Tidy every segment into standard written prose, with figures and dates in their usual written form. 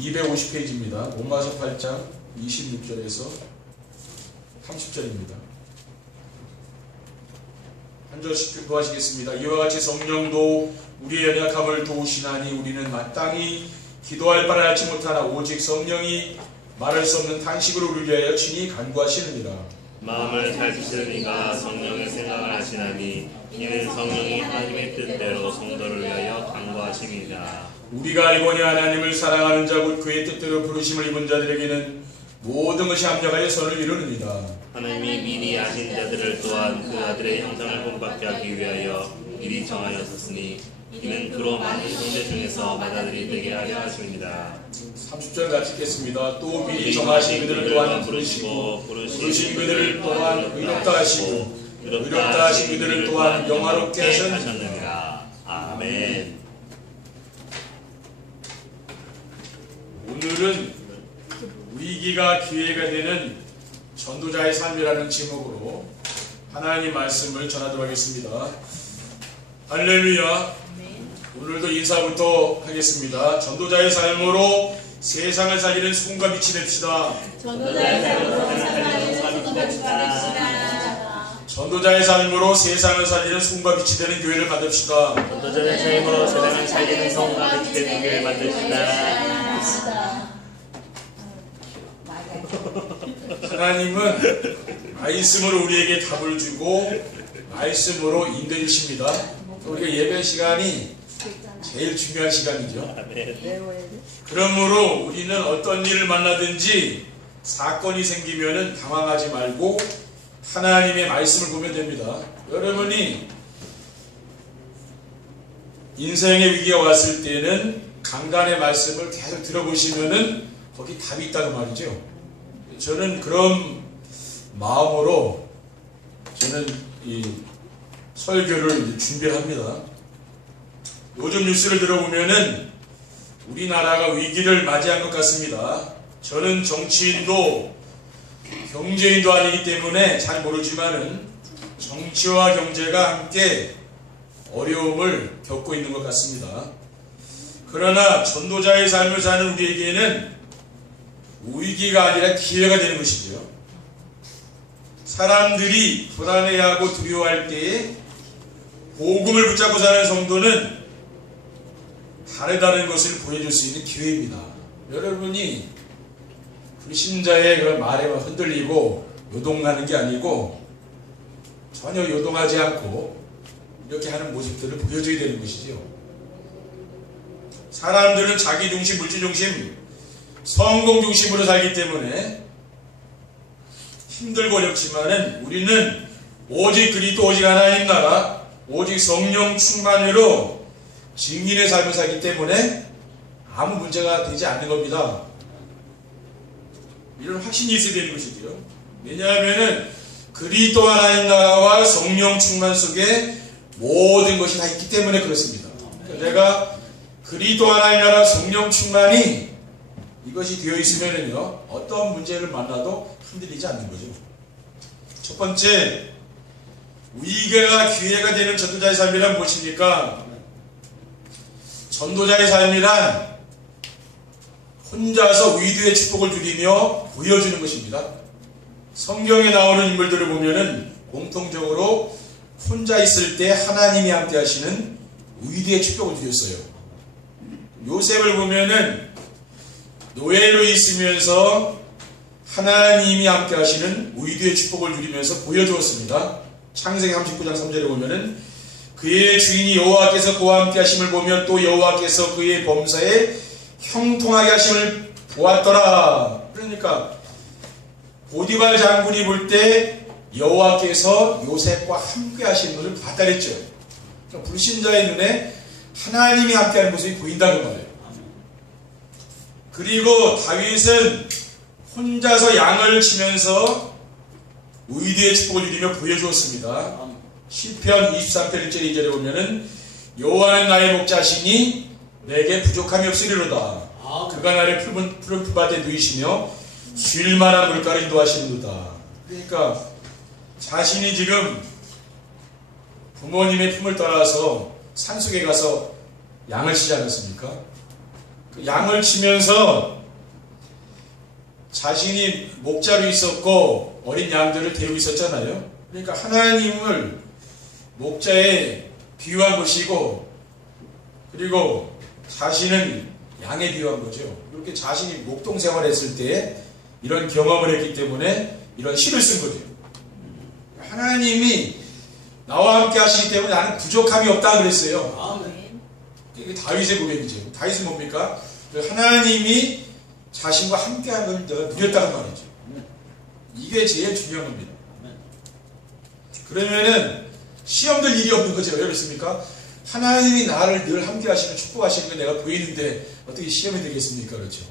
250페이지입니다. 로마서 8장 26절에서 30절입니다. 한 절씩 교도하시겠습니다. 이와 같이 성령도 우리의 연약함을 도우시나니 우리는 마땅히 기도할 바를 알지 못하나 오직 성령이 말할 수 없는 탄식으로 우리를 위하여 친히 간구하시느니라. 마음을 잘 드시는 이가 성령의 생각을 하시나니 이는 성령이 하나님의 뜻대로 성도를 위하여 간구하심이니라. 우리가 알거니와 하나님을 사랑하는 자 곧 그의 뜻대로 부르심을 입은 자들에게는 모든 것이 합력하여 선을 이루느니라. 하나님이 미리 아신 자들을 또한 그 아들의 형상을 본받게 하기 위하여 미리 정하였으니 이는 그로 많은 형제 중에서 맏아들이 되게 하려 하십니다. 30절 같이 읽겠습니다. 또 미리 정하신 그들을 또한 부르시고 부르신 그들을 또한 의롭다 하시고 의롭다 하신 그들을 또한 영화롭게 하셨느니라. 아멘. 오늘은 위기가 기회가 되는 전도자의 삶이라는 제목으로 하나님 말씀을 전하도록 하겠습니다. 할렐루야. 오늘도 인사부터 하겠습니다. 전도자의 삶으로 세상을 살리는 소금과 빛이 됩시다. 전도자의 삶으로 세상을 살리는 소금과 빛이 됩시다. 전도자의 삶으로 세상을 살리는 소금과 빛이 되는 교회를 만듭시다. 전도자의 삶으로 세상을 살리는 소금과 빛이 되는 교회를 만듭시다. 하나님은 말씀으로 우리에게 답을 주고 말씀으로 인도해 주십니다. 우리가 예배 시간이 제일 중요한 시간이죠. 그러므로 우리는 어떤 일을 만나든지 사건이 생기면은 당황하지 말고 하나님의 말씀을 보면 됩니다. 여러분이 인생의 위기가 왔을 때는 강단의 말씀을 계속 들어보시면은 거기 답이 있다고 말이죠. 저는 그런 마음으로 저는 이 설교를 준비를 합니다. 요즘 뉴스를 들어보면은 우리나라가 위기를 맞이한 것 같습니다. 저는 정치인도 경제인도 아니기 때문에 잘 모르지만은 정치와 경제가 함께 어려움을 겪고 있는 것 같습니다. 그러나 전도자의 삶을 사는 우리에게는 위기가 아니라 기회가 되는 것이죠. 사람들이 불안해하고 두려워할 때에 복음을 붙잡고 사는 성도는 다르다는 것을 보여줄 수 있는 기회입니다. 여러분이 불신자의 그런 말에 흔들리고 요동하는 게 아니고 전혀 요동하지 않고 이렇게 하는 모습들을 보여줘야 되는 것이죠. 사람들은 자기 중심, 물질 중심, 성공 중심으로 살기 때문에 힘들고 어렵지만은 우리는 오직 그리스도, 오직 하나님 나라, 오직 성령 충만으로 증인의 삶을 살기 때문에 아무 문제가 되지 않는 겁니다. 이런 확신이 있어야 되는 것이죠. 왜냐하면은 그리스도 하나님 나라와 성령 충만 속에 모든 것이 다 있기 때문에 그렇습니다. 내가 그리스도 하나님 나라 성령 충만이 이것이 되어 있으면은요, 어떤 문제를 만나도 흔들리지 않는 거죠. 첫 번째, 위기가 기회가 되는 전도자의 삶이란 무엇입니까? 전도자의 삶이란 혼자서 위대의 축복을 누리며 보여주는 것입니다. 성경에 나오는 인물들을 보면은 공통적으로 혼자 있을 때 하나님이 함께 하시는 위대의 축복을 누렸어요. 요셉을 보면은 노예로 있으면서 하나님이 함께 하시는 위대의 축복을 누리면서 보여주었습니다. 창세기 39장 3절에 보면은 그의 주인이 여호와께서 그와 함께 하심을 보며 또 여호와께서 그의 범사에 형통하게 하심을 보았더라. 그러니까 보디발 장군이 볼 때 여호와께서 요셉과 함께 하시는 것을 봤다 그랬죠. 그러니까 불신자의 눈에 하나님이 함께하는 모습이 보인다는 말이에요. 그리고 다윗은 혼자서 양을 치면서 위대의 축복을 누리며 보여주었습니다. 시편 23편 1절 2절에 보면은 여호와는 나의 목자시니 내게 부족함이 없으리로다. 그가 나를 푸른 풀밭에 누이시며 쉴 만한 물가를 인도하시는도다. 그러니까 자신이 지금 부모님의 품을 따라서 산속에 가서 양을 치지 않았습니까? 그 양을 치면서 자신이 목자로 있었고 어린 양들을 데리고 있었잖아요. 그러니까 하나님을 목자에 비유한 것이고, 그리고 자신은 양에 비유한 거죠. 이렇게 자신이 목동 생활했을 때 이런 경험을 했기 때문에 이런 시를 쓴 거죠. 하나님이 나와 함께 하시기 때문에 나는 부족함이 없다 그랬어요. 이게 다윗의 고백이죠. 다윗은 뭡니까? 하나님이 자신과 함께하는 걸 내가 누렸다는 말이죠. 이게 제일 중요한 겁니다. 그러면은 시험될 일이 없는 거죠. 왜 그렇습니까? 하나님이 나를 늘 함께 하시는, 축복하시는 게 내가 보이는데 어떻게 시험이 되겠습니까? 그렇죠.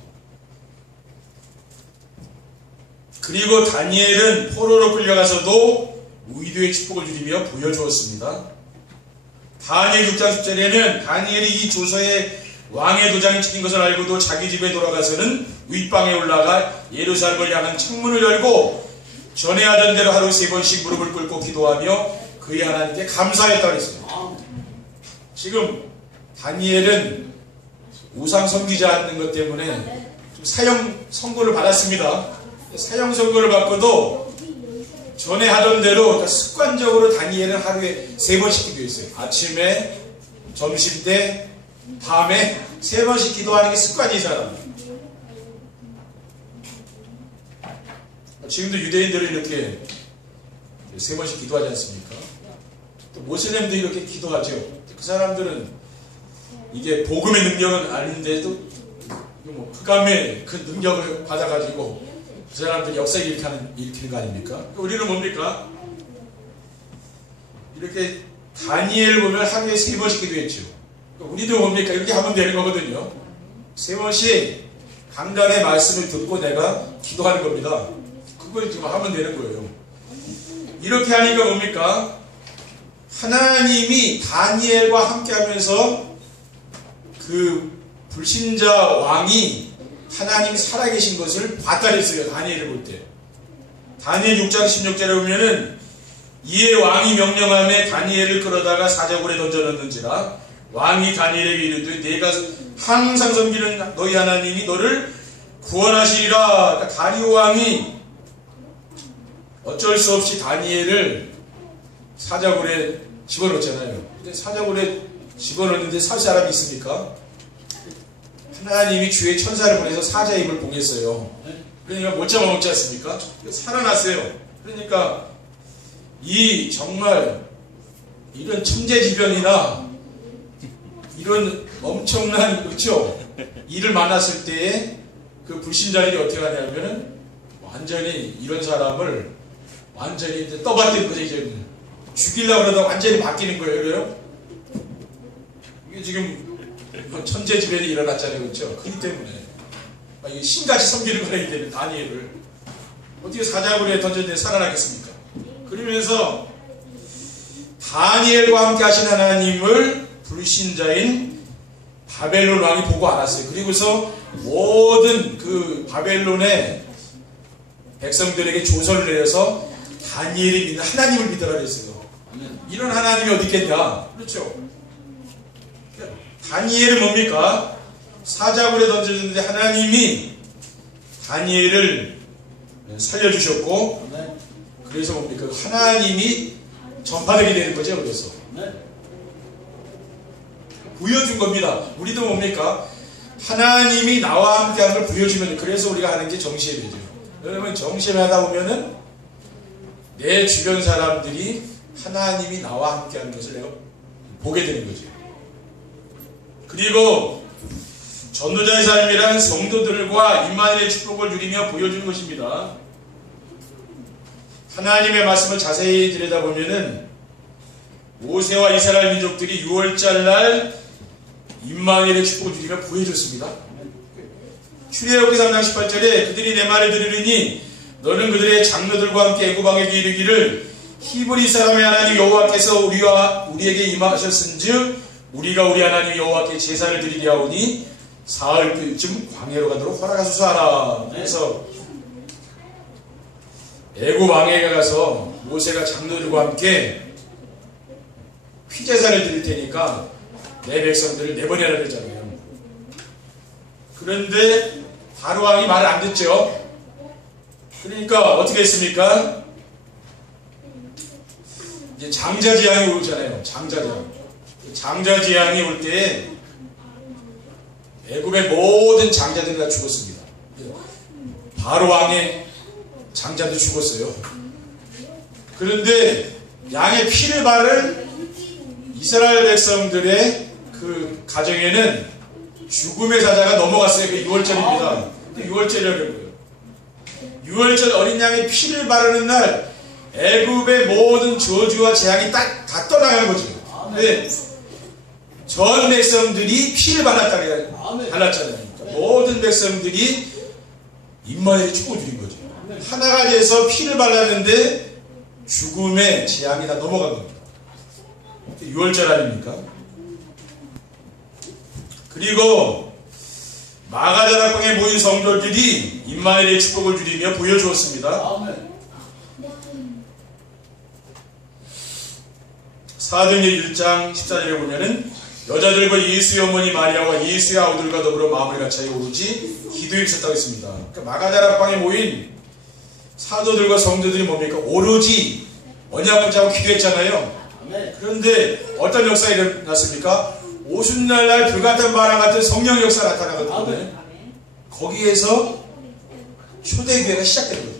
그리고 다니엘은 포로로 끌려가서도 의도의 축복을 누리며 보여주었습니다. 다니엘 6장 10절에는 다니엘이 이 조서에 왕의 도장이 찍힌 것을 알고도 자기 집에 돌아가서는 윗방에 올라가 예루살렘을 향한 창문을 열고 전에 하던 대로 하루 3번씩 무릎을 꿇고 기도하며 그의 하나님께 감사했다고 했어요. 지금 다니엘은 우상 섬기지 않는 것 때문에 좀 사형 선고를 받았습니다. 사형 선고를 받고도 전에 하던 대로, 그러니까 습관적으로 다니엘은 하루에 3번씩 기도했어요. 아침에, 점심때, 밤에 3번씩 기도하는 게 습관이 이 사람. 지금도 유대인들은 이렇게 3번씩 기도하지 않습니까? 또 모슬렘도 이렇게 기도하죠. 그 사람들은 이게 복음의 능력은 아닌데도 뭐 흑암의 그 능력을 받아가지고 그 사람들이 역사를 일으키는 거 아닙니까? 우리는 뭡니까? 이렇게 다니엘 보면 하루에 3번씩 기도했죠. 우리도 뭡니까? 이렇게 하면 되는 거거든요. 3번씩 강단의 말씀을 듣고 내가 기도하는 겁니다. 그걸 지금 하면 되는 거예요. 이렇게 하니까 뭡니까? 하나님이 다니엘과 함께 하면서 그 불신자 왕이 하나님이 살아계신 것을 봤다 그랬어요. 다니엘을 볼 때. 다니엘 6장 16절에 보면은 이에 왕이 명령하며 다니엘을 끌어다가 사자굴에 던져넣는지라 왕이 다니엘에게 이르되 네가 항상 섬기는 너희 하나님이 너를 구원하시리라. 그러니까 다리오 왕이 어쩔 수 없이 다니엘을 사자굴에 집어넣었잖아요. 근데 사자굴에 집어넣는데 살 사람이 있습니까? 하나님이 주의 천사를 보내서 사자의 입을 봉했어요. 그러니까 못 잡아먹지 않습니까? 살아났어요. 그러니까 이 정말 이런 천재지변이나 이런 엄청난, 그렇죠? 일을 만났을 때에 그 불신자들이 어떻게 하냐면은 완전히 이런 사람을 완전히 이제 떠받드는 거죠. 이제 죽이려고 그러다 완전히 바뀌는 거예요. 그래요? 이게 지금 천재지변이 일어났잖아요. 그렇죠? 그렇기 때문에 신같이 섬기는 거라기 때문에 다니엘을 어떻게 사자굴에 던졌는데 살아나겠습니까? 그러면서 다니엘과 함께 하신 하나님을 불신자인 바벨론 왕이 보고 알았어요. 그리고서 모든 그 바벨론의 백성들에게 조서를 내려서 다니엘이 믿는 하나님을 믿으라 그랬어요. 이런 하나님이 어디 있겠냐? 그렇죠? 다니엘은 뭡니까? 사자굴에 던져졌는데 하나님이 다니엘을 살려주셨고, 그래서 뭡니까? 하나님이 전파되게 되는 거죠. 그래서 보여준 겁니다. 우리도 뭡니까? 하나님이 나와 함께 하는 걸 보여주면, 그래서 우리가 하는 게 정시예배죠. 여러분, 정시예배 하다 보면은 내 주변 사람들이 하나님이 나와 함께 하는 것을 내가 보게 되는 거죠. 그리고 전도자의 삶이란 성도들과 임마누엘의 축복을 누리며 보여주는 것입니다. 하나님의 말씀을 자세히 들여다보면은 모세와 이스라엘 민족들이 6월절 날 임마누엘의 축복을 누리며 보여줬습니다. 출애굽기 3장 18절에 그들이 내 말을 들으리니 너는 그들의 장로들과 함께 애굽 왕에게 이르기를 히브리 사람의 하나님 여호와께서 우리에게 임하셨은즉 우리가 우리 하나님 여호와께 제사를 드리게 하오니 사흘쯤 광야로 가도록 허락하소서 하라. 그래서 애굽 왕에게 가서 모세가 장로들과 함께 피제사를 드릴 테니까 내 백성들을 내보내라 그랬잖아요. 그런데 바로 왕이 말을 안 듣죠. 그러니까 어떻게 했습니까? 이제 장자재앙이 오잖아요. 장자재앙이 올 때에 애굽의 모든 장자들이 다 죽었습니다. 바로 왕의 장자도 죽었어요. 그런데 양의 피를 바를 이스라엘 백성들의 그 가정에는 죽음의 사자가 넘어갔어요. 그 6월절입니다. 6월절이라고 그러고요. 6월절 어린 양의 피를 바르는 날 애굽의 모든 저주와 재앙이 다 떠나간 거죠. 근데 전 백성들이 피를 발랐잖아요. 그러니까 모든 백성들이 임마누엘의 축복을 드린 거죠. 하나가 돼서 피를 발랐는데 죽음의 재앙이 다 넘어간 겁니다. 6월절 아닙니까? 그리고 마가다락방에 모인 성도들이 임마누엘의 축복을 누리며 보여주었습니다. 사도행전 1장 14절에 보면은 여자들과 예수의 어머니 마리아와 예수의 아우들과 더불어 마음을 같이 오로지 기도에 있었다고 했습니다. 그러니까 마가다락방에 모인 사도들과 성도들이 뭡니까? 오로지 언약 붙잡고 기도했잖아요. 그런데 어떤 역사가 일어났습니까? 오순절날 불같은 바람 같은 성령 역사가 나타나거든요. 거기에서 초대교회가 시작된 거죠.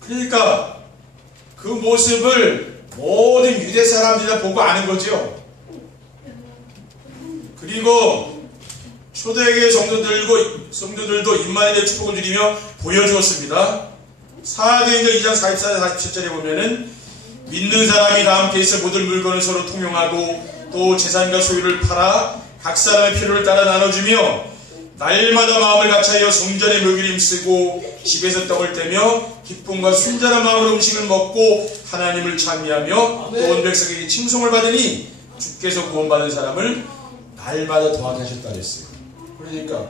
그러니까 그 모습을 모든 유대 사람들이 다 보고 아는 거죠. 그리고 초대교회 성도들도 임마누엘의 축복을 누리며 보여주었습니다. 사도행전 2장 44절 47절에 보면은 믿는 사람이 다 함께 있어 모든 물건을 서로 통용하고 또 재산과 소유를 팔아 각 사람의 필요를 따라 나눠주며 날마다 마음을 같이하여 성전에 먹이를 힘쓰고 집에서 떡을 떼며 기쁨과 순전한 마음으로 음식을 먹고 하나님을 찬미하며 또 온 백성에게 칭송을 받으니 주께서 구원받은 사람을 날마다 더하게 하셨다 그랬어요. 그러니까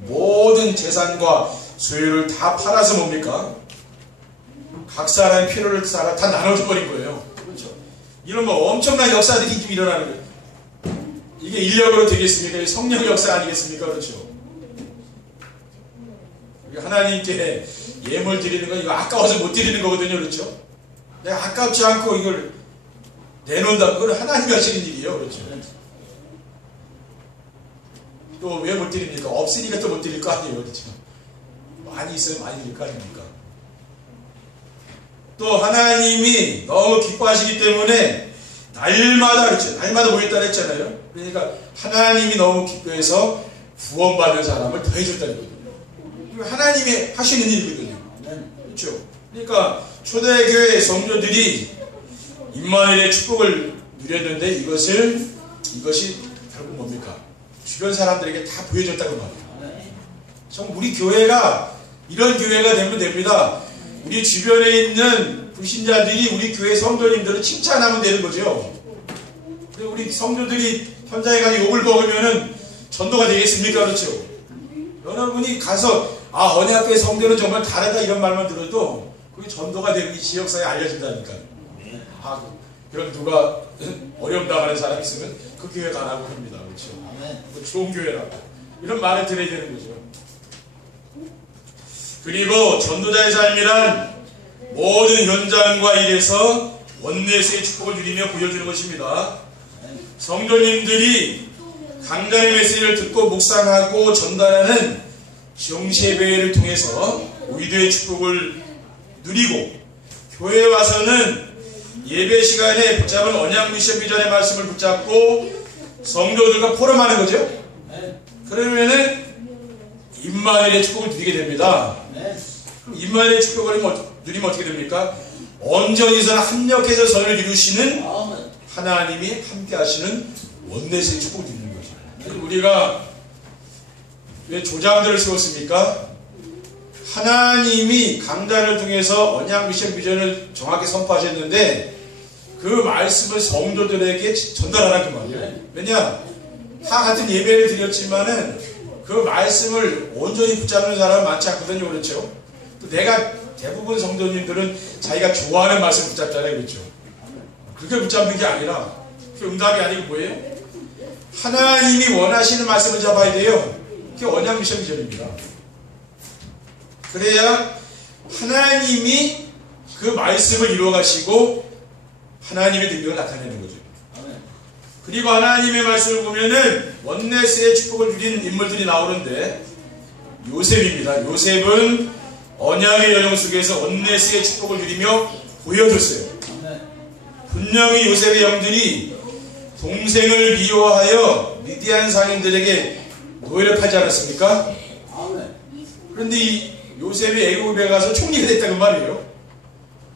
모든 재산과 소유를 다 팔아서 뭡니까? 각 사람의 필요를 따라 다 나눠줘버린 거예요. 그렇죠. 이런 뭐 엄청난 역사들이 좀 일어나는 거예요. 이게 인력으로 되겠습니까? 성령 역사 아니겠습니까? 그렇죠. 하나님께 예물 드리는 건 이거 아까워서 못 드리는 거거든요. 그렇죠. 내가 아깝지 않고 이걸 내놓는다. 그건 하나님이 하시는 일이에요. 그렇죠. 또 왜 못 드립니까? 없으니까 또 못 드릴 거 아니에요. 그렇죠. 많이 있으면 많이 드릴 거 아닙니까? 또 하나님이 너무 기뻐하시기 때문에 날마다 그렇죠. 날마다 모였다 했잖아요. 그러니까 하나님이 너무 기뻐해서 구원받은 사람을 더해줬다는 거죠. 하나님이 하시는 일이거든요. 그렇죠. 그러니까 초대교회 성도들이 임마누엘의 축복을 누렸는데 이것이 결국 뭡니까? 주변 사람들에게 다 보여줬다고 말이에요. 참 우리 교회가 이런 교회가 되면 됩니다. 우리 주변에 있는 불신자들이 우리 교회 성도님들을 칭찬하면 되는 거죠. 그리고 우리 성도들이 현장에 가서 욕을 먹으면은 전도가 되겠습니까? 그렇죠. 여러분이 가서 언약교회 성도는 정말 다르다 이런 말만 들어도 그게 전도가 되는 이 지역사회에 알려진다니까요. 그럼 누가 어려움 당하는 사람이 있으면 그 교회 가라고 합니다. 그렇죠. 좋은 교회라고 이런 말을 들어야 되는 거죠. 그리고 전도자의 삶이란 모든 현장과 일에서 원내스의 축복을 누리며 보여주는 것입니다. 성도님들이 강단의 메시지를 듣고 묵상하고 전달하는 정시예배를 통해서 위도의 축복을 누리고 교회에 와서는 예배 시간에 붙잡은 언약 미션 비전의 말씀을 붙잡고 성도들과 포럼하는 거죠. 그러면은 임마누엘의 축복을 누리게 됩니다. 그럼 임마누엘의 축복을 누리면 어떻게 됩니까? 온전히서 합력해서 선을 이루시는 하나님이 함께 하시는 원내스의 축복을 누리는 거죠. 그래서 우리가 왜 조장들을 세웠습니까? 하나님이 강단을 통해서 언약 미션 비전을 정확히 선포하셨는데 그 말씀을 성도들에게 전달하라는 말이에요. 왜냐? 다 같은 예배를 드렸지만은 그 말씀을 온전히 붙잡는 사람은 많지 않거든요. 그렇죠? 또 내가 대부분 성도님들은 자기가 좋아하는 말씀 붙잡잖아요. 그렇죠? 그렇게 붙잡는 게 아니라 그 응답이 아니고 뭐예요? 하나님이 원하시는 말씀을 잡아야 돼요. 그게 언약 미션 비전입니다. 그래야 하나님이 그 말씀을 이루어가시고 하나님의 능력을 나타내는 거죠. 그리고 하나님의 말씀을 보면은 원네스의 축복을 누린 인물들이 나오는데 요셉입니다. 요셉은 언약의 여정 속에서 원네스의 축복을 누리며 보여줬어요. 분명히 요셉의 형들이 동생을 미워하여 미디안 상인들에게 노예를 팔지 않았습니까? 그런데 이 요셉이 애굽에 가서 총리가 됐다는 말이에요.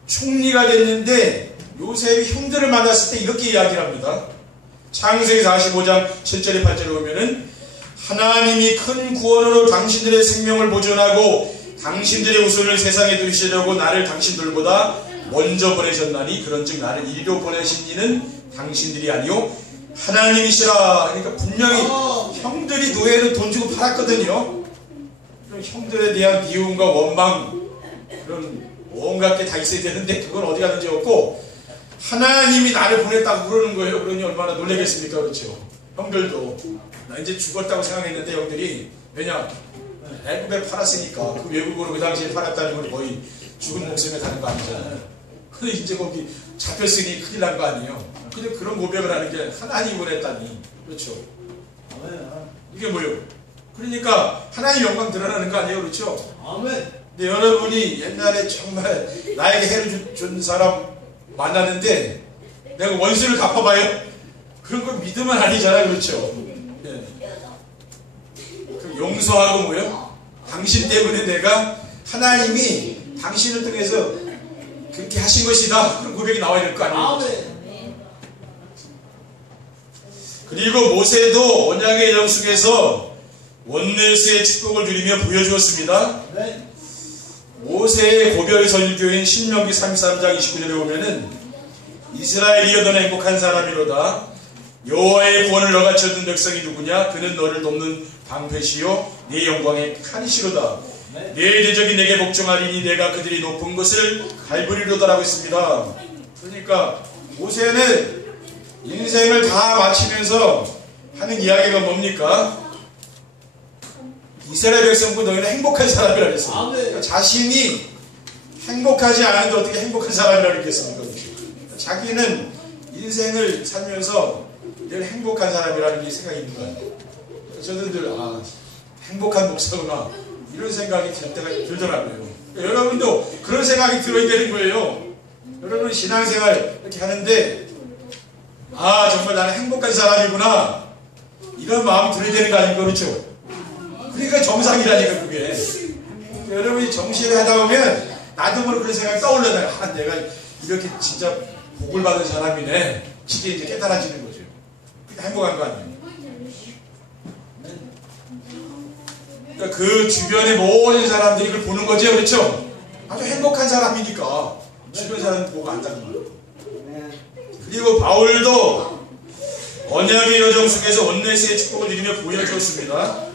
총리가 됐는데 요셉이 형들을 만났을 때 이렇게 이야기를 합니다. 창세기 45장 7절에 8절에 보면은 하나님이 큰 구원으로 당신들의 생명을 보존하고 당신들의 우선을 세상에 두시려고 나를 당신들보다 먼저 보내셨나니 그런즉 나를 이리로 보내신 이는 당신들이 아니요 하나님이시라. 그러니까 분명히 형들이 노예를 돈 주고 팔았거든요. 그런 형들에 대한 미움과 원망 그런 온갖 게 다 있어야 되는데 그건 어디 가든지 없고 하나님이 나를 보냈다고 그러는 거예요. 그러니 얼마나 놀라겠습니까? 그렇죠? 형들도 나 이제 죽었다고 생각했는데 형들이 왜냐? 애굽에 팔았으니까 그 외국으로 그 당시에 팔았다는 건 거의 죽은 목숨에 가는 거 아니잖아요. 근데 이제 거기 잡혔으니 큰일 난 거 아니에요. 근데 그런 고백을 하는 게 하나님이 보냈다니. 그렇죠? 이게 뭐예요? 그러니까 하나님 영광 드러나는 거 아니에요? 그렇죠? 아멘. 근데 여러분이 옛날에 정말 나에게 해를 준 사람 만났는데 내가 원수를 갚아봐요? 그런 건 믿음은 아니잖아요. 그렇죠? 네. 그 용서하고 뭐요? 당신 때문에 내가 하나님이 당신을 통해서 그렇게 하신 것이다. 그런 고백이 나와야 될 거 아니에요? 그리고 모세도 언약의 여정 속에서 원네스의 축복을 누리며 보여주었습니다. 모세의 고별 설교인 신명기 33장 29절에 보면은 이스라엘이 여던 행복한 사람이로다. 여호와의 구원을 너같이 얻은 백성이 누구냐? 그는 너를 돕는 방패시요 네 영광의 칼이시로다. 내 대적이 내게 복종하리니 내가 그들이 높은 것을 갈부리로다라고 했습니다. 그러니까 모세는 인생을 다 마치면서 하는 이야기가 뭡니까? 이스라엘 백성부 너희는 행복한 사람이라 그랬어요. 그러니까 자신이 행복하지 않은데 어떻게 행복한 사람이라고 그랬겠습니까? 자기는 인생을 살면서 늘 행복한 사람이라는 게 생각이 있는 거예요. 저는 늘 행복한 목사구나 이런 생각이 들 때가 들더라고요. 그러니까 여러분도 그런 생각이 들어야 되는 거예요. 여러분 신앙생활 이렇게 하는데 정말 나는 행복한 사람이구나 이런 마음이 들어야 되는 거 아닙니까? 그렇죠? 그러니까 정상이라니까 그게. 여러분이 정시를 하다 보면 나도 모르게 그런 생각이 떠올라요. 내가 이렇게 진짜 복을 받은 사람이네. 이게 이제 깨달아지는 거죠. 그게 행복한 거 아니에요. 그러니까 그 주변의 모든 사람들이 그걸 보는 거죠. 그렇죠? 아주 행복한 사람이니까 주변 사람들 보고 안다는 거예요. 그리고 바울도 언약의 여정 속에서 원네스의 축복을 누리며 보여주었습니다.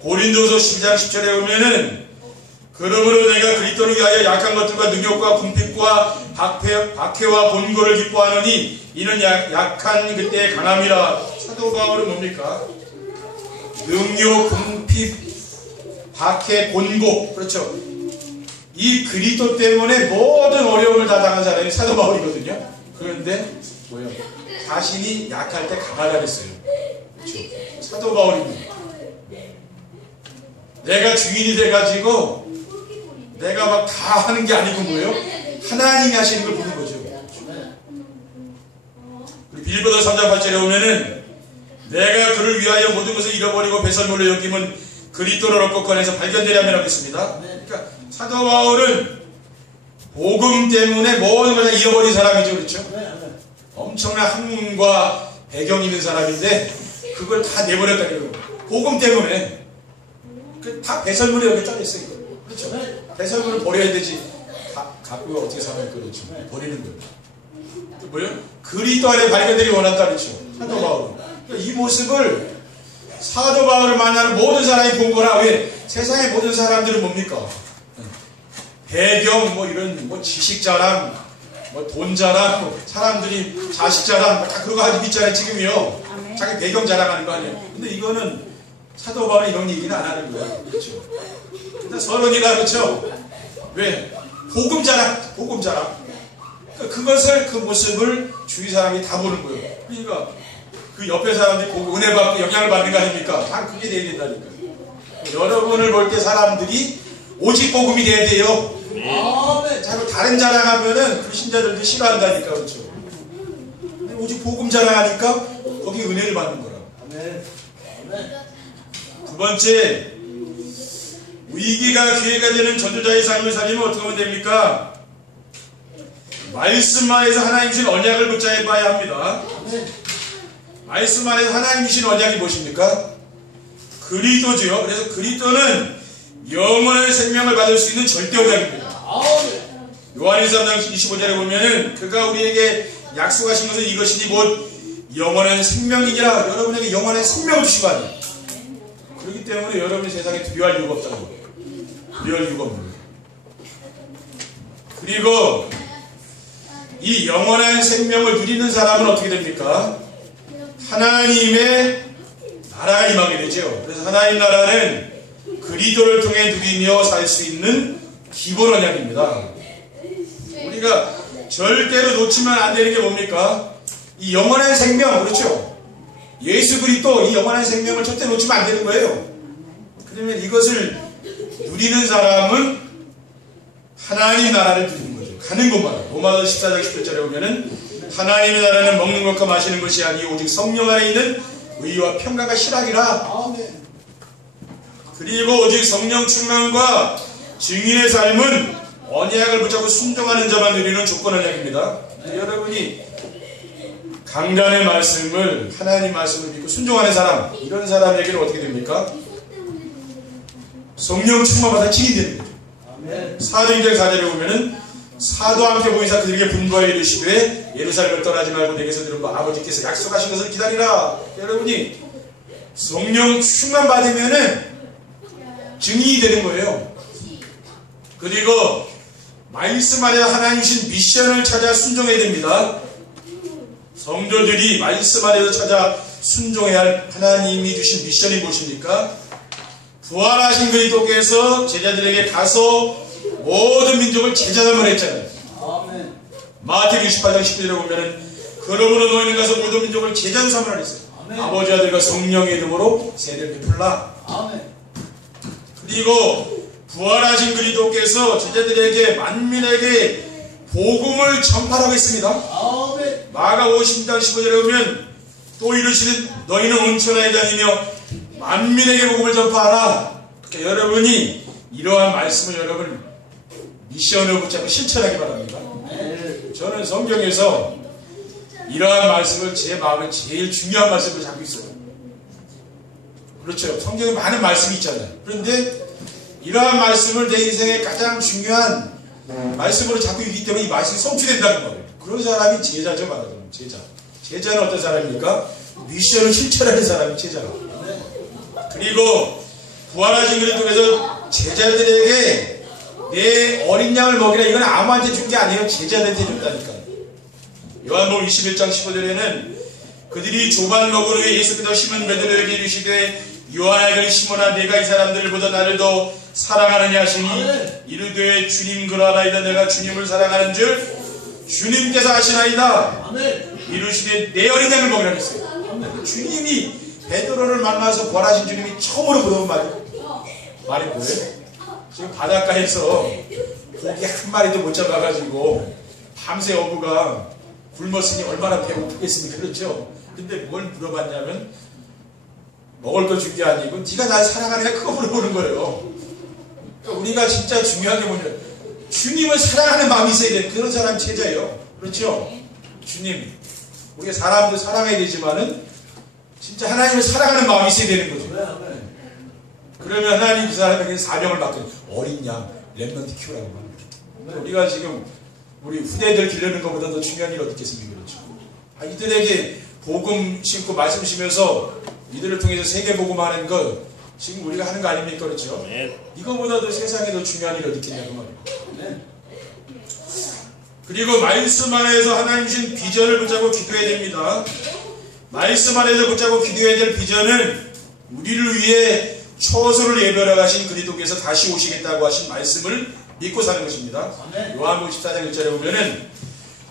고린도서 12장 10절에 보면은 그러므로 내가 그리스도를 위하여 약한 것들과 능욕과 궁핍과 박해와 본고를 기뻐하노니 이는 약한 그때의 강함이라. 사도 바울은 뭡니까? 능욕, 궁핍, 박해, 본고. 그렇죠? 이 그리스도 때문에 모든 어려움을 다 당한 사람이 사도 바울이거든요. 그런데 뭐예요? 자신이 약할 때 강하다 그랬어요. 그렇죠? 사도 바울입니다. 내가 주인이 돼가지고 내가 막 다 하는 게 아니고 뭐예요? 하나님이 하시는 걸 보는 거죠. 빌보서 3장 8절에 보면은 내가 그를 위하여 모든 것을 잃어버리고 배설물로 여김은 그리스도를 얻고 꺼내서 발견되려면 하겠습니다. 그러니까 사도 바울은 복음 때문에 모든 걸 다 잃어버린 사람이죠. 그렇죠? 엄청난 학문과 배경이 있는 사람인데 그걸 다 내버렸다는 거예요. 복음 때문에. 다 배설물에 여기 짜여있어요. 그렇죠? 배설물을 버려야 되지. 갖고 어떻게 살아야 그렇죠? 버리는 거예요. 뭐예요? 그리스도 안에 발견되기 원한다 그렇죠? 사도 바울은. 그러니까 이 모습을 사도 바울을 만나는 모든 사람이 본 거라. 왜? 세상의 모든 사람들은 뭡니까? 배경, 이런 지식 자랑, 뭐 돈 자랑, 뭐 사람들이 자식 자랑, 뭐 다 그런 거 하고 있잖아요, 지금요. 자기 배경 자랑하는 거 아니에요. 근데 이거는 사도 바울은 이런 얘기는 안 하는 거예요. 그렇죠. 일단 서론이라 그렇죠. 왜? 복음 자랑, 복음 자랑. 그것을, 그 모습을 주위 사람이 다 보는 거예요. 그러니까 그 옆에 사람들이 보고 은혜 받고 영향을 받는 거 아닙니까? 다 그게 돼야 된다니까. 여러분을 볼 때 사람들이 오직 복음이 돼야 돼요. 자꾸 다른 자랑하면은 불신자들도 싫어한다니까, 그렇죠. 오직 복음 자랑하니까 거기 은혜를 받는 거라. 두 번째, 위기가 기회가 되는 전도자의 삶을 살리면 어떻게 하면 됩니까? 말씀 안에서 하나님 주신 언약을 붙잡아야 합니다. 말씀 안에서 하나님 주신 언약이 무엇입니까? 그리스도죠. 그래서 그리스도는 영원한 생명을 받을 수 있는 절대 언약입니다. 요한일서 3장 25절에 보면은 그가 우리에게 약속하신 것은 이것이니 곧 영원한 생명이니라. 여러분에게 영원한 생명을 주신 거 아니에요. 그렇기 때문에 여러분이 세상에 두려워할 이유가 없다는 거예요. 두려워할 이유가 없는 거예요. 그리고 이 영원한 생명을 누리는 사람은 어떻게 됩니까? 하나님의 나라가 임하게 되죠. 그래서 하나님 나라는 그리스도를 통해 누리며 살 수 있는 기본 언약입니다. 우리가 절대로 놓치면 안 되는 게 뭡니까? 이 영원한 생명, 그렇죠? 예수 그리스도 이 영원한 생명을 절대 놓치면 안 되는 거예요. 그러면 이것을 누리는 사람은 하나님 나라를 누리는 거죠. 가는 곳마다. 로마서 14장 10절에 보면은 하나님의 나라는 먹는 것과 마시는 것이 아니요 오직 성령 안에 있는 의와 평강과 실학이라. 그리고 오직 성령 충만과 증인의 삶은 언약을 붙잡고 순종하는 자만 누리는 조건 언약입니다. 여러분이 강단의 말씀을, 하나님 말씀을 믿고 순종하는 사람, 이런 사람에게는 어떻게 됩니까? 성령 충만받아 증인이 되는 거죠. 사도행전 4절에 보면은 사도와 함께 보이사 그들에게 분부하여 이르시되 예루살렘을 떠나지 말고 내게서 들은 바 아버지께서 약속하신 것을 기다리라. 여러분이 성령 충만 받으면은 증인이 되는 거예요. 그리고 말씀 안에 하나님 주신 미션을 찾아 순종해야 됩니다. 성도들이 말씀 안에서 찾아 순종해야 할 하나님이 주신 미션이 무엇입니까? 부활하신 그리스도께서 제자들에게 가서 모든 민족을 제자삼으라 했잖아요. 마태복음 28장 19절에 보면은 그러므로 너희는 가서 모든 민족을 제자 삼으라 했어요. 아버지 아들과 성령의 이름으로 세례를 베풀라. 그리고 부활하신 그리스도께서 제자들에게 만민에게 복음을 전파하라고 했습니다. 마가 50장 15절에 보면 또 이르시는 너희는 온천하에 다니며 만민에게 복음을 전파하라. 그러니까 여러분이 이러한 말씀을 여러분 미션을 붙잡고 실천하기 바랍니다. 저는 성경에서 이러한 말씀을 제 마음에 제일 중요한 말씀을 잡고 있어요. 그렇죠. 성경에 많은 말씀이 있잖아요. 그런데 이러한 말씀을 내 인생의 가장 중요한 말씀으로 잡고 있기 때문에 이 말씀이 성취된다는 거예요. 그런 사람이 제자죠, 말하자면. 제자. 제자는 어떤 사람입니까? 미션을 실천하는 사람이 제자라. 그리고 부활하신 그리스도께서 제자들에게 내 어린 양을 먹이라. 이건 아무한테 준 게 아니에요. 제자들한테 줬다니까. 요한복음 21장 15절에는 그들이 조반 먹은 후에 예수께서 시몬 베드로에게 이르시되 요한에게 시몬아 내가 이 사람들을 보다 나를 더 사랑하느냐 하시니 이르되 주님 그러하나이다. 내가 주님을 사랑하는 줄 주님께서 아시나이다. 이르시되 내 어린 양을 먹이라 했어요. 주님이 베드로를 만나서 부활하신 주님이 처음으로 물어본 말이 뭐예요? 지금 바닷가에서 고기 한 마리도 못 잡아가지고 밤새 어부가 굶었으니 얼마나 배고프겠습니까? 그렇죠? 근데 뭘 물어봤냐면 먹을 거 준 게 아니고 네가 날 사랑하느냐 그거 물어보는 거예요. 그러니까 우리가 진짜 중요한 게 뭐냐면 주님을 사랑하는 마음이 있어야 돼요. 그런 사람이 제자예요. 그렇죠? 주님, 우리가 사람도 사랑해야 되지만은 진짜 하나님을 사랑하는 마음이 있어야 되는 거죠. 그러면 하나님 그 사람에게 사명을 맡겨요. 어린 양, 렘넌트 키우라고 합니다. 우리가 지금 우리 후대들 기르는 것보다 더 중요한 일 어디 있겠습니까? 그렇죠? 이들에게 복음 심고 말씀 심면서 이들을 통해서 세계 복음하는 것 지금 우리가 하는 거 아닙니까? 그렇죠? アーメン 네. 이거보다도 세상에 더 중요한 일이 어디 있겠냐고 말이에요. イコ보다도 세상에 더 중요한 일 어디 있겠습니까? 그렇죠? 이들을 통해서 세계 복음하는 것 지금 우리가 하는 거 아닙니까? 그렇죠? 이거보다도 세상에 더 중요한 일 어디 있겠냐고 말이에요. 그리고 말씀 안에서 하나님 주신 비전을 붙잡고 기도해야 됩니다. 말씀 안에서 붙잡고 기도해야 될 비전은 우리를 위해 초소를 예별하고 하신 그리스도께서 다시 오시겠다고 하신 말씀을 믿고 사는 것입니다. 요한복음 14장 1절에 보면은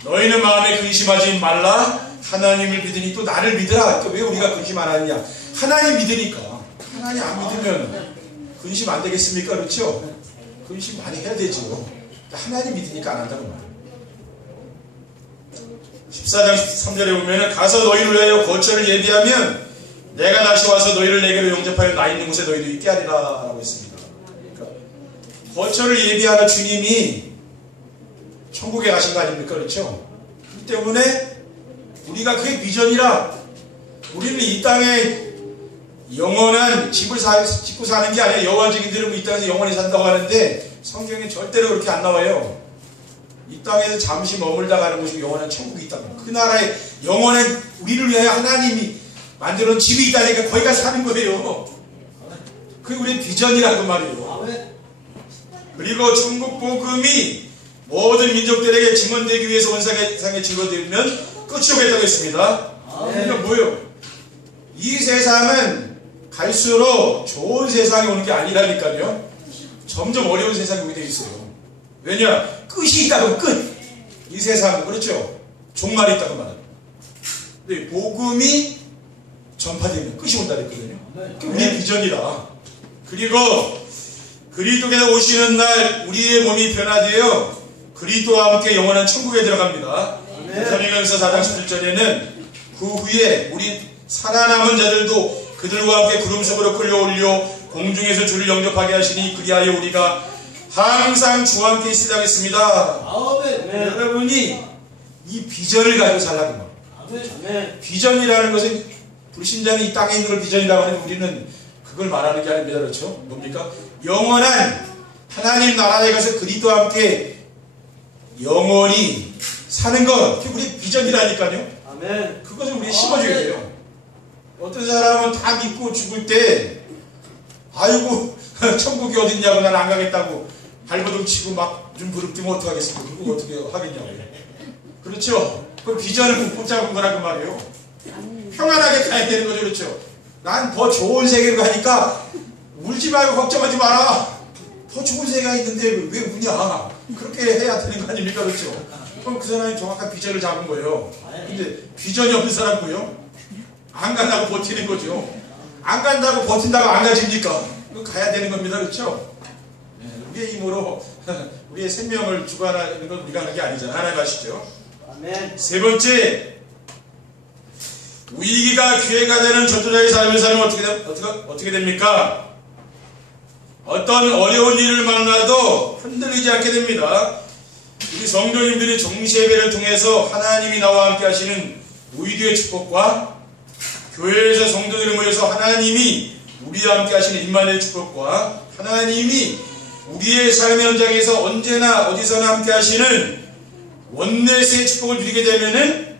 너희는 마음에 근심하지 말라 하나님을 믿으니 또 나를 믿으라. 왜 우리가 근심 안 하느냐? 하나님 믿으니까. 하나님 안 믿으면 근심 안 되겠습니까? 그렇죠? 근심 많이 해야 되죠. 하나님 믿으니까 안 한다고 말해요. 14장 13절에 보면은 가서 너희를 위하여 거처를 예비하면 내가 다시 와서 너희를 내게로 영접하여 나 있는 곳에 너희도 있게 하리라 라고 했습니다. 그러니까 거처를 예비하는 주님이 천국에 가신 거 아닙니까? 그렇죠? 그렇기 때문에 우리가 그게 비전이라 우리는 이 땅에 영원한 집을 짓고 사는 게 아니라 여호와 증인들은 이 땅에서 영원히 산다고 하는데 성경에 절대로 그렇게 안 나와요. 이 땅에서 잠시 머물다 가는 곳이 영원한 천국이 있다고. 그 나라에 영원한 우리를 위하여 하나님이 만들어 놓은 집이 있다니까 거기 가서 사는 거예요. 그게 우리의 비전이라고 말이에요. 그리고 천국 복음이 모든 민족들에게 증언되기 위해서 온 세상에 증거되면 끝이 오겠다고 했습니다. 그러니까 뭐예요? 이 세상은 갈수록 좋은 세상이 오는 게 아니라니까요. 점점 어려운 세상이 오게 되어 있어요. 왜냐? 끝이 있다고 끝! 이 세상은 그렇죠? 종말이 있다고 말합니다. 근데 복음이 전파되면 끝이 온다 그랬거든요. 그게 우리의 비전이라. 그리고 그리스도께서 오시는 날 우리의 몸이 변화되어 그리스도와 함께 영원한 천국에 들어갑니다. 데살로니가서 4장 11절에는 그 후에 우리 살아남은 자들도 그들과 함께 구름 속으로 끌려올려 공중에서 주를 영접하게 하시니 그리하여 우리가 항상 주와 함께 있으리라 했습니다. 여러분이 이 비전을 가지고 살라고 말합니다. 비전이라는 것은 불신자는 이 땅에 있는 걸 비전이라고 하는 우리는 그걸 말하는 게 아닙니다. 그렇죠? 뭡니까? 영원한 하나님 나라에 가서 그리스도와 함께 영원히 사는 것, 그게 우리 비전이라니까요. 아멘. 그것을 우리 심어줘야 돼요. 어떤 사람은 다 믿고 죽을 때 아이고 천국이 어딨냐고 난 안 가겠다고 발버둥 치고 막 좀 부릅뜨면 어떡하겠습니까? 그거 어떻게 하겠냐고. 그렇죠? 그 비전을 붙잡은 거라고 말이에요. 평안하게 가야 되는 거죠. 그렇죠? 난 더 좋은 세계로 가니까 울지 말고 걱정하지 마라. 더 좋은 세계가 있는데 왜 우냐. 그렇게 해야 되는 거 아닙니까? 그렇죠? 그럼 그 사람이 정확한 비전을 잡은 거예요. 근데 비전이 없는 사람 뭐예요? 안 간다고 버티는 거죠. 안 간다고 버틴다고 안 가집니까? 가야 되는 겁니다. 그렇죠? 우리의 힘으로 우리의 생명을 주관하는 건 우리가 하는 게 아니잖아요. 하나님 아시죠? 아멘. 세 번째, 위기가 기회가 되는 전도자의 삶을 살면 어떻게 됩니까? 어떤 어려운 일을 만나도 흔들리지 않게 됩니다. 우리 성도님들이 정시예배를 통해서 하나님이 나와 함께 하시는 위기의 축복과 교회에서 성도들이 모여서 하나님이 우리와 함께 하시는 임마누엘 축복과 하나님이 우리의 삶의 현장에서 언제나 어디서나 함께 하시는 원내스의 축복을 누리게 되면은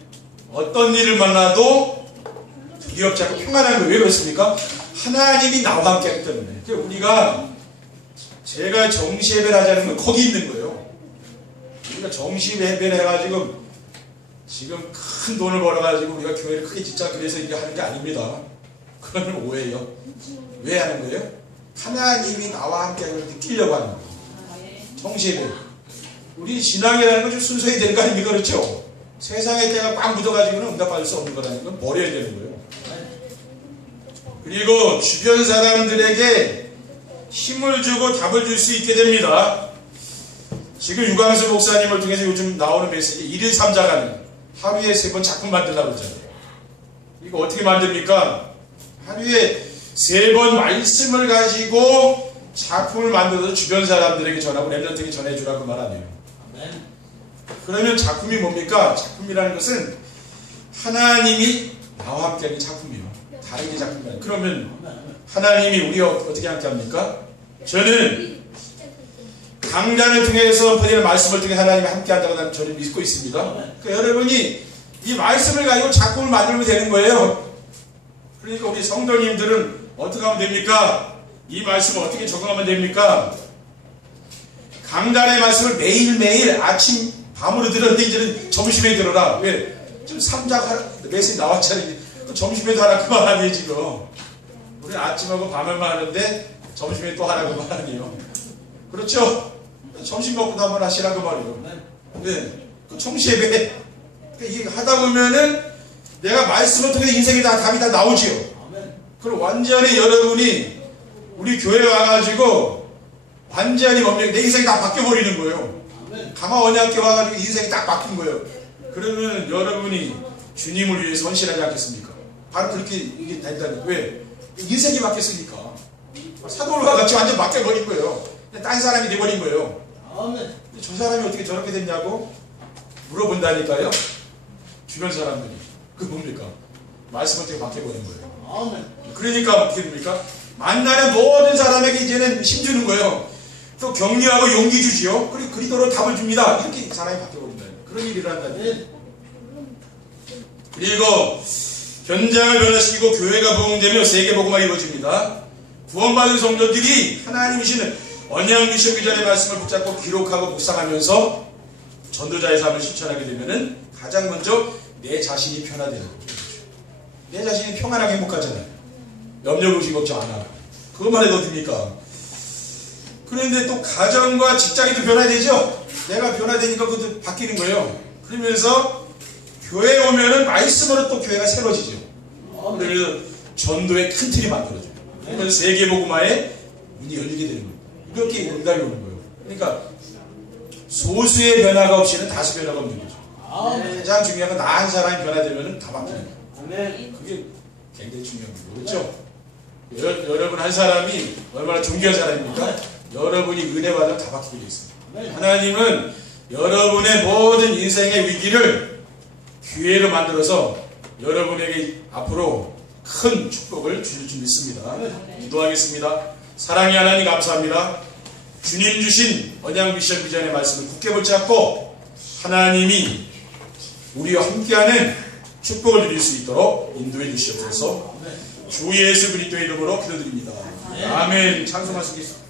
어떤 일을 만나도 두렵지 않고 평안한 거예요. 왜 그렇습니까? 하나님이 나와 함께 하기 때문에. 그러니까 우리가 제가 정시예배를 하자는 건 거기 있는 거예요. 우리가 정시예배를 해가지고 지금 큰 돈을 벌어가지고 우리가 교회를 크게 짓자 그래서 이게 하는 게 아닙니다. 그러면 오해예요. 왜 하는 거예요? 하나님이 나와 함께 하는 걸 느끼려고 하는 거예요. 정시예배. 우리 신앙이라는 건 좀 순서해야 되는 거 아닙니까? 그렇죠? 세상의 때가 꽉 묻어가지고는 응답받을 수 없는 거라는 건 버려야 되는 거예요. 그리고 주변 사람들에게 힘을 주고 답을 줄 수 있게 됩니다. 지금 유광수 목사님을 통해서 요즘 나오는 메시지 1일 3자가는 하루에 3번 작품 만들라고 그러잖아요. 이거 어떻게 만듭니까? 하루에 3번 말씀을 가지고 작품을 만들어서 주변 사람들에게 전하고 렘넌트에게 전해주라고 말 아니에요. 그러면 작품이 뭡니까? 작품이라는 것은 하나님이 나와 함께 하는 작품이에요. 다른 게 작품이 아니에요. 그러면 하나님이 우리와 어떻게 함께 합니까? 저는 강단을 통해서 선포되는 말씀을 통해 하나님이 함께 한다고 저는 믿고 있습니다. 그러니까 여러분이 이 말씀을 가지고 작품을 만들면 되는 거예요. 그러니까 우리 성도님들은 어떻게 하면 됩니까? 이 말씀을 어떻게 적용하면 됩니까? 강단의 말씀을 매일매일 아침 밤으로 들었는데 이제는 점심에 들어라. 왜? 지금 3장 메시지 나왔잖아요. 점심에도 하라 그 말 아니에요 지금. 우리는 아침하고 밤에만 하는데 점심에 또 하라 그 말 아니에요. 그렇죠? 점심 먹고도 한번 하시라 그 말이에요. 네. 그 청시예배. 이게 하다 보면은 내가 말씀을 통해서 인생에 다 답이 다 나오지요. 그럼 완전히 여러분이 우리 교회 와가지고 완전히 내 인생이 다 바뀌어버리는 거예요. 강화 언약교 와가지고 인생이 딱 바뀐 거예요. 그러면 여러분이 주님을 위해서 헌신하지 않겠습니까? 바로 그렇게 이게 된다는 거예요. 왜? 인생이 바뀌었으니까. 사도와 같이 완전 바뀌어버린 거예요. 딴 사람이 돼버린 거예요. 저 사람이 어떻게 저렇게 됐냐고 물어본다니까요. 주변 사람들이. 그게 뭡니까? 말씀 어떻게 바뀌어버린 거예요. 그러니까 어떻게 됩니까? 만나는 모든 사람에게 이제는 힘주는 거예요. 또 격려하고 용기 주지요. 그리고 그리도로 답을 줍니다. 이렇게 사람이 바뀌어버린다. 그런 일을 한다니. 그리고 현장을 변화시키고 교회가 부흥되며 세계복음화 이루어집니다. 구원받은 성도들이 하나님이시는 언약 미션 비전의 말씀을 붙잡고 기록하고 묵상하면서 전도자의 삶을 실천하게 되면은 가장 먼저 내 자신이 변화되는 거죠. 내 자신이 평안하게 행복하잖아요. 염려 의식 걱정 안 하고. 그것만 해도 됩니까? 그런데 또 가정과 직장이 또 변화되죠? 내가 변화되니까 그것도 바뀌는 거예요. 그러면서 교회에 오면은 말씀으로 또 교회가 새로워지죠. 그래서 전도의 큰 틀이 만들어져요. 그래서 세계복음화에 문이 열리게 되는 거예요. 이렇게 응답이 오는 거예요. 그러니까 소수의 변화가 없이는 다수 변화가 없는 거죠. 가장 중요한 건 나 한 사람이 변화되면 다 바뀌는 거예요. 그게 굉장히 중요한 거죠. 그렇죠? 여러분 한 사람이 얼마나 존귀한 사람입니까? 여러분이 은혜 받으면 다 바뀌게 되어 있습니다. 하나님은 여러분의 모든 인생의 위기를 기회로 만들어서 여러분에게 앞으로 큰 축복을 주실 줄 믿습니다. 기도하겠습니다. 사랑의 하나님 감사합니다. 주님 주신 언약 미션 비전의 말씀을 굳게 붙잡고 하나님이 우리와 함께하는 축복을 누릴 수 있도록 인도해 주시옵소서. 주 예수 그리스도의 이름으로 기도드립니다. 아멘. 찬송하시겠습니다.